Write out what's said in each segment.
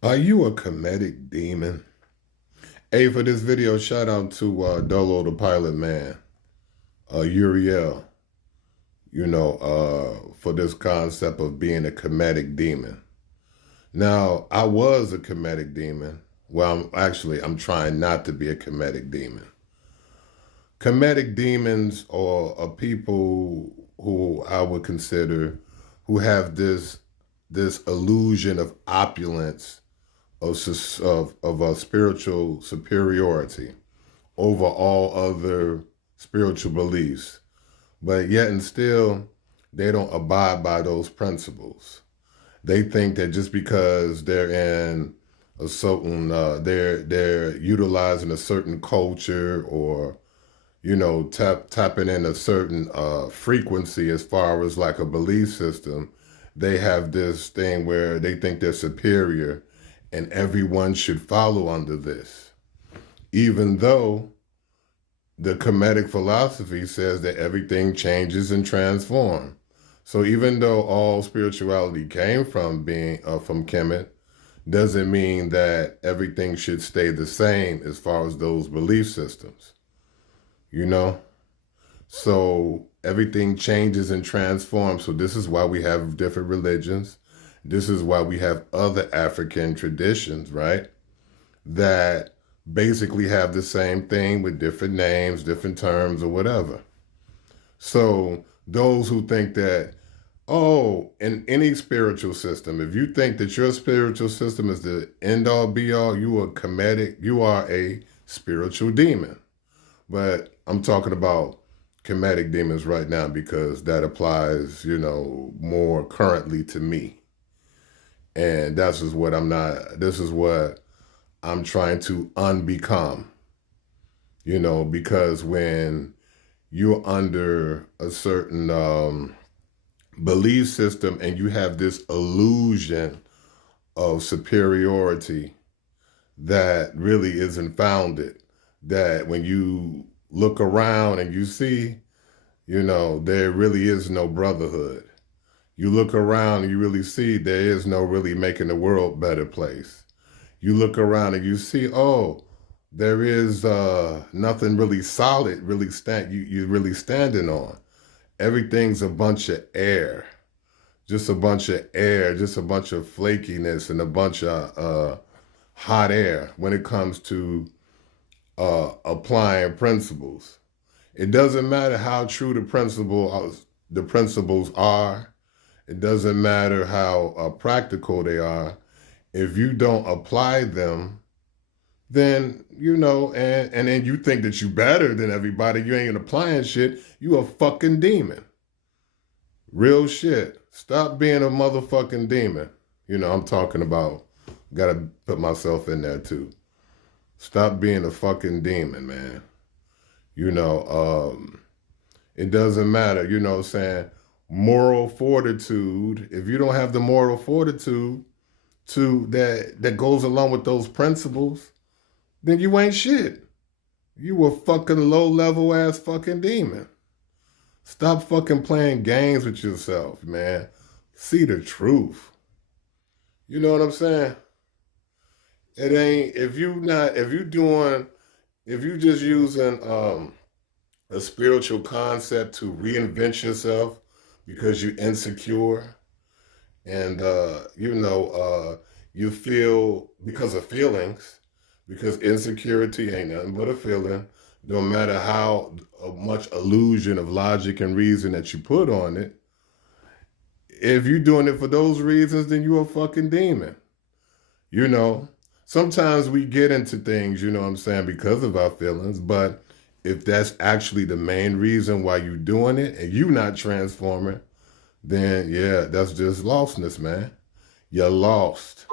Are you a comedic demon? Hey, for this video, shout out to Dolo the Pilot Man, Uriel, for this concept of being a comedic demon. Now, I was a comedic demon. Well, I'm trying not to be a comedic demon. Comedic demons are people who I would consider who have this illusion of opulence of a spiritual superiority over all other spiritual beliefs, but yet and still they don't abide by those principles. They think that just because they're in a certain they're utilizing a certain culture, or tapping in a certain frequency as far as like a belief system, they have this thing where they think they're superior and everyone should follow under this, even though the Kemetic philosophy says that everything changes and transforms. So even though all spirituality came from being from Kemet, doesn't mean that everything should stay the same as far as those belief systems. You know, so everything changes and transforms. So this is why we have different religions. This is why we have other African traditions, right? That basically have the same thing with different names, different terms, or whatever. So those who think that, oh, in any spiritual system, if you think that your spiritual system is the end all be all, you are a spiritual demon. But I'm talking about comedic demons right now because that applies, more currently to me. And that's just what I'm not, this is what I'm trying to unbecome, because when you're under a certain belief system and you have this illusion of superiority that really isn't founded, that when you look around and you see, there really is no brotherhood. You look around and you really see there is no really making the world a better place. You look around and you see, oh, there is nothing really solid, you're really standing on. Everything's a bunch of air, just a bunch of air, just a bunch of flakiness and a bunch of hot air when it comes to applying principles. It doesn't matter how true the principles are. It doesn't matter how practical they are. If you don't apply them, then and then you think that you better than everybody. You ain't applying shit. You a fucking demon. Real shit. Stop being a motherfucking demon. I'm talking about. Gotta put myself in there too. Stop being a fucking demon, man. You know, it doesn't matter. What I'm saying, moral fortitude. If you don't have the moral fortitude to that goes along with those principles, then you ain't shit. You a fucking low level ass fucking demon. Stop fucking playing games with yourself, man. See the truth. You know what I'm saying? It ain't if you just using a spiritual concept to reinvent yourself because you're insecure and you feel because of feelings, because insecurity ain't nothing but a feeling. No matter how much illusion of logic and reason that you put on it, if you're doing it for those reasons, then you're a fucking demon. You know, sometimes we get into things, what I'm saying, because of our feelings, but if that's actually the main reason why you're doing it and you not transforming, then yeah, that's just lostness, man. You're lost.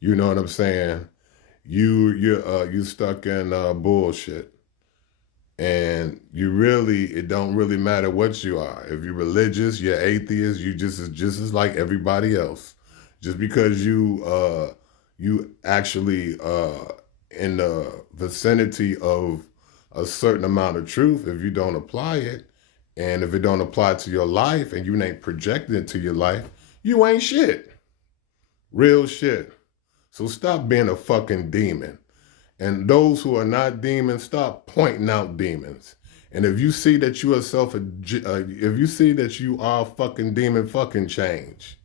You know what I'm saying? You stuck in bullshit. And it don't really matter what you are. If you're religious, you're atheist, you just as like everybody else. Just because you actually in the vicinity of a certain amount of truth, if you don't apply it, and if it don't apply to your life and you ain't projecting it to your life, you ain't shit. Real shit. So stop being a fucking demon. And those who are not demons, stop pointing out demons. And if you see that you are if you see that you are a fucking demon, fucking change.